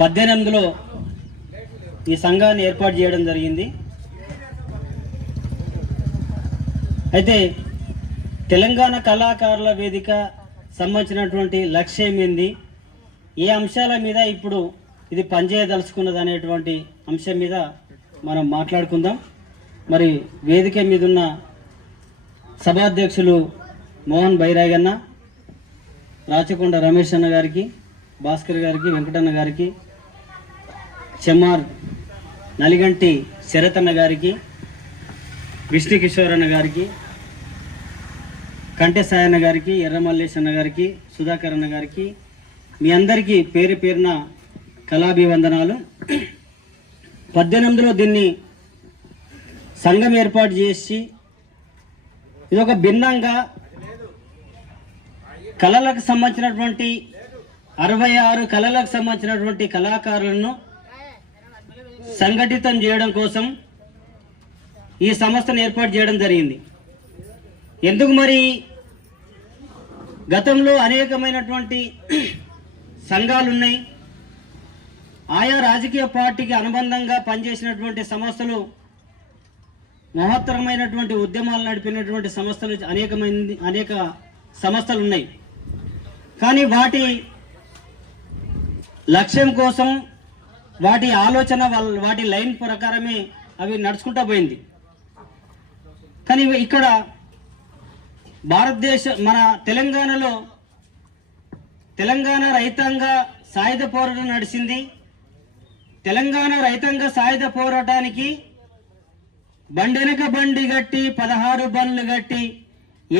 18లో ఈ సంఘాన్ని ఏర్పాటు చేయడం జరిగింది. అయితే తెలంగాణ కళాకారుల వేదిక సంబంధించినటువంటి లక్ష్యం ఏంది, ఏ అంశాల మీద ఇప్పుడు ఇది పనిచేయదలుచుకున్నది అనేటువంటి అంశం మీద మనం మాట్లాడుకుందాం. మరి వేదిక మీద ఉన్న సభాధ్యక్షులు మోహన్ బైరాగన్న, రాచకొండ రమేష్ అన్న గారికి, భాస్కర్ గారికి, వెంకటన్న గారికి, చెమ్మార్ నలిగంటి శరతన్న గారికి, విష్ణు కిషోర్ అన్న గారికి, కంటె సాయన్న గారికి, ఎర్రమల్లేష్ అన్న గారికి, సుధాకర్ అన్న గారికి, మీ అందరికీ పేరు పేరున కళాభివందనాలు. 18లో దీన్ని సంఘం ఏర్పాటు చేసి ఇది ఒక భిన్నంగా కళలకు సంబంధించినటువంటి 66 కళలకు సంబంధించినటువంటి కళాకారులను సంఘటితం చేయడం కోసం ఈ సంస్థను ఏర్పాటు చేయడం జరిగింది. ఎందుకు మరి గతంలో అనేకమైనటువంటి సంఘాలు ఉన్నాయి, ఆయా రాజకీయ పార్టీకి అనుబంధంగా పనిచేసినటువంటి సంస్థలు, మహత్తరమైనటువంటి ఉద్యమాలు నడిపినటువంటి సంస్థలు అనేక సంస్థలు ఉన్నాయి. కానీ వాటి లక్ష్యం కోసం, వాటి ఆలోచన, వాటి లైన్ ప్రకారమే అవి నడుచుకుంటూ పోయింది. కానీ ఇక్కడ మన తెలంగాణలో తెలంగాణ రైతాంగ సాయుధ పోరాటం నడిచింది. తెలంగాణ రైతాంగ సాయుధ పోరాటానికి బండెనక బండి గట్టి 16 బండ్లు గట్టి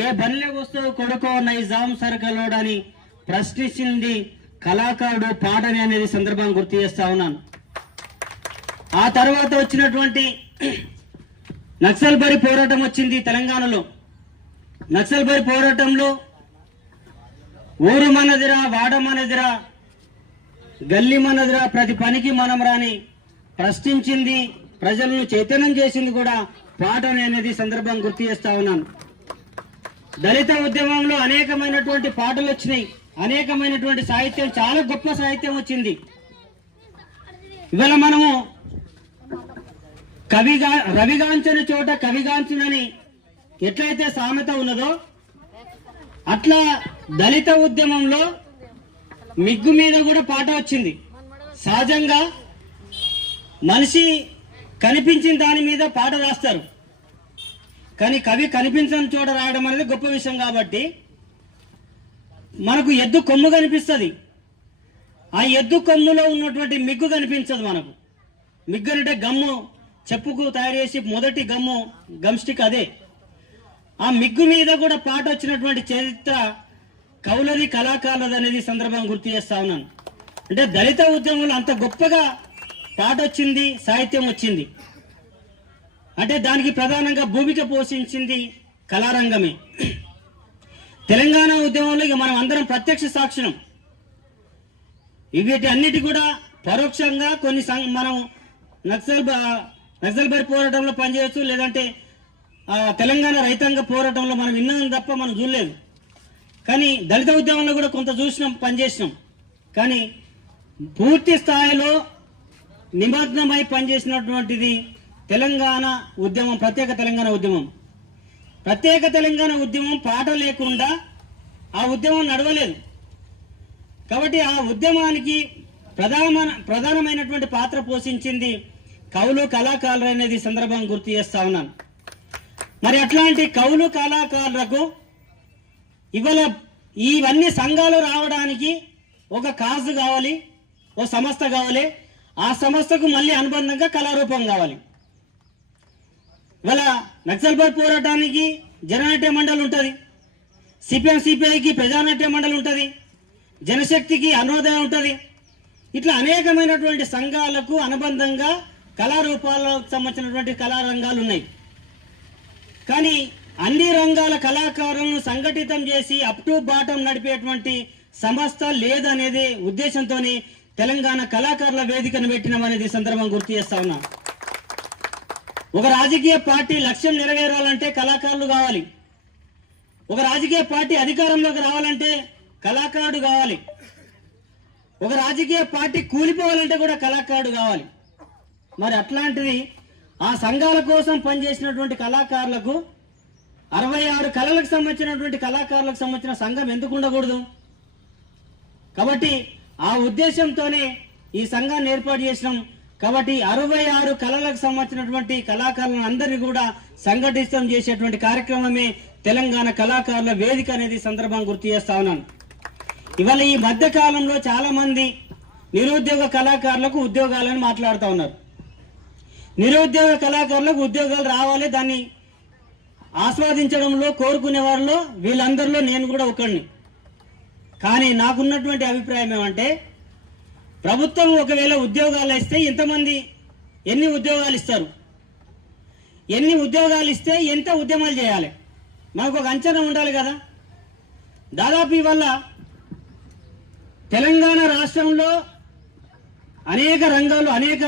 ఏ బండ్లే వస్తువు కొడుకో నైజాం సరకలోడని ప్రశ్నించింది కళాకారుడు పాటని అనేది సందర్భం గుర్తు చేస్తా ఉన్నాను. ఆ తర్వాత వచ్చినటువంటి నక్సల్బరీ పోరాటం వచ్చింది తెలంగాణలో. నక్సల్బరీ పోరాటంలో ఊరు మనదిరా, వాడ మనదిరా, గల్లీ మనదిరా, ప్రతి పనికి మనం రాని ప్రశ్నించింది, ప్రజలను చైతన్యం చేసింది కూడా పాటని అనేది సందర్భం గుర్తు చేస్తా ఉన్నాను. దళిత ఉద్యమంలో అనేకమైనటువంటి పాటలు వచ్చినాయి, అనేకమైనటువంటి సాహిత్యం, చాలా గొప్ప సాహిత్యం వచ్చింది. ఇవాళ మనము రవిగాంచని చోట కవిగాంచునని ఎట్లయితే సామెత ఉన్నదో, అట్లా దళిత ఉద్యమంలో మిగ్గు మీద కూడా పాట వచ్చింది. సహజంగా మనిషి కనిపించిన దాని మీద పాట రాస్తారు, కానీ కవి కనిపించని చోట రాయడం అనేది గొప్ప విషయం. కాబట్టి మనకు ఎద్దు కొమ్ము కనిపిస్తుంది, ఆ ఎద్దు కొమ్ములో ఉన్నటువంటి మిగ్గు కనిపించదు మనకు. మిగ్గు అంటే గమ్ము, చెప్పుకు తయారు చేసి మొదటి గమ్ స్టిక్ అదే. ఆ మిగ్గు మీద కూడా పాట వచ్చినటువంటి చరిత్ర కవులది, కళాకారులది అనేది సందర్భం గుర్తు చేస్తా ఉన్నాను. అంటే దళిత ఉద్యమంలో అంత గొప్పగా పాట వచ్చింది, సాహిత్యం వచ్చింది అంటే దానికి ప్రధానంగా భూమిక పోషించింది కళారంగమే. తెలంగాణ ఉద్యమంలో ఇక మనం అందరం ప్రత్యక్ష సాక్షులం. వీటి అన్నిటి కూడా పరోక్షంగా కొన్ని మనం నక్సల్బరీ పోరాటంలో పనిచేయచ్చు, లేదంటే తెలంగాణ రైతాంగ పోరాటంలో మనం విన్నాం తప్ప మనం చూడలేదు. కానీ దళిత ఉద్యమంలో కూడా కొంత చూసినాం, పనిచేసినాం. కానీ పూర్తి స్థాయిలో నిమగ్నమై పనిచేసినటువంటిది తెలంగాణ ఉద్యమం, ప్రత్యేక తెలంగాణ ఉద్యమం. ప్రత్యేక తెలంగాణ ఉద్యమం పాట లేకుండా ఆ ఉద్యమం నడవలేదు. కాబట్టి ఆ ఉద్యమానికి ప్రధానమైనటువంటి పాత్ర పోషించింది కవులు, కళాకారులు అనేది సందర్భం గుర్తు చేస్తా ఉన్నాను. మరి అట్లాంటి కవులు, కళాకారులకు ఇవాళ ఇవన్నీ సంఘాలు రావడానికి ఒక కాజు కావాలి, ఓ సంస్థ కావాలి. ఆ సంస్థకు మళ్ళీ అనుబంధంగా కళారూపం కావాలి. ఇవాళ నక్సల్బరీ పోరాటానికి జననాట్య మండలి ఉంటుంది, సిపిఐకి ప్రజానాట్య మండలి ఉంటుంది, జనశక్తికి అరుణోదయం ఉంటుంది. ఇట్లా అనేకమైనటువంటి సంఘాలకు అనుబంధంగా కళారూపాలకు సంబంధించినటువంటి కళారంగాలు ఉన్నాయి. కానీ అన్ని రంగాల కళాకారులను సంఘటితం చేసి అప్ టు బాటం నడిపేటువంటి సంస్థ లేదనేది ఉద్దేశంతో తెలంగాణ కళాకారుల వేదికను పెట్టినామనేది సందర్భం గుర్తు చేస్తా ఉన్నా. ఒక రాజకీయ పార్టీ లక్ష్యం నెరవేరాలంటే కళాకారులు కావాలి, ఒక రాజకీయ పార్టీ అధికారంలోకి రావాలంటే కళాకారుడు కావాలి. ఒక రాజకీయ పార్టీ కూలిపోవాలంటే కూడా కళాకారుడు కావాలి. మరి అట్లాంటిది ఆ సంఘాల కోసం పనిచేసినటువంటి కళాకారులకు 66 కళలకు సంబంధించినటువంటి కళాకారులకు సంబంధించిన సంఘం ఎందుకు ఉండకూడదు? కాబట్టి ఆ ఉద్దేశంతోనే ఈ సంఘాన్ని ఏర్పాటు చేసినాం. కాబట్టి 66 కళలకు సంబంధించినటువంటి కళాకారులను అందరినీ కూడా సంఘటితం చేసేటువంటి కార్యక్రమమే తెలంగాణ కళాకారుల వేదిక అనేది సందర్భంగా గుర్తు చేస్తా ఉన్నాను. ఇవాళ ఈ మధ్య కాలంలో చాలా మంది నిరుద్యోగ కళాకారులకు ఉద్యోగాలని మాట్లాడుతూ ఉన్నారు. నిరుద్యోగ కళాకారులకు ఉద్యోగాలు రావాలి, దాన్ని ఆస్వాదించడంలో కోరుకునే వారిలో వీళ్ళందరిలో నేను కూడా ఒకడిని. కానీ నాకున్నటువంటి అభిప్రాయం ఏమంటే, ప్రభుత్వం ఒకవేళ ఉద్యోగాలు ఇస్తే ఎంతమంది ఎన్ని ఉద్యోగాలు ఇస్తారు, ఎన్ని ఉద్యోగాలు ఇస్తే ఎంత ఉద్యమాలు చేయాలి, మనకు ఒక అంచనా ఉండాలి కదా. దాదాపు ఇవాళ తెలంగాణ రాష్ట్రంలో అనేక రంగాలు అనేక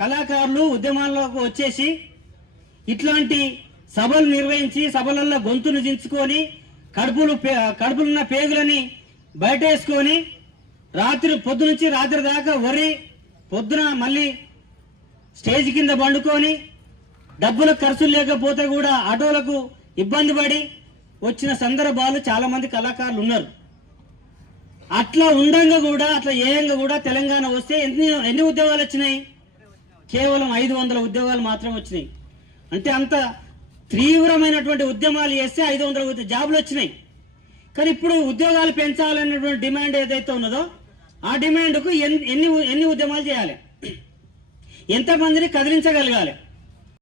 కళాకారులు ఉద్యమాల్లోకి వచ్చేసి ఇట్లాంటి సభలు నిర్వహించి సభలలో గొంతును దించుకొని కడుపులున్న పేగులని బయటేసుకొని పొద్దు నుంచి రాత్రి దాకా పొద్దున మళ్ళీ స్టేజ్ కింద పండుకొని డబ్బులకు ఖర్చులు లేకపోతే కూడా ఆటోలకు ఇబ్బంది పడి వచ్చిన సందర్భాలు చాలా మంది కళాకారులు ఉన్నారు. అట్లా ఉండంగా కూడా అట్లా ఏయంగా కూడా తెలంగాణ వస్తే ఎన్ని ఉద్యోగాలు వచ్చినాయి? కేవలం 500 ఉద్యోగాలు మాత్రం వచ్చినాయి. అంటే అంత తీవ్రమైనటువంటి ఉద్యమాలు చేస్తే 500 జాబులు వచ్చినాయి. కానీ ఇప్పుడు ఉద్యోగాలు పెంచాలనేటువంటి డిమాండ్ ఏదైతే ఉన్నదో ఆ డిమాండ్కు ఎన్ని ఉద్యమాలు చేయాలి, ఎంతమందిని కదిలించగలగాలి?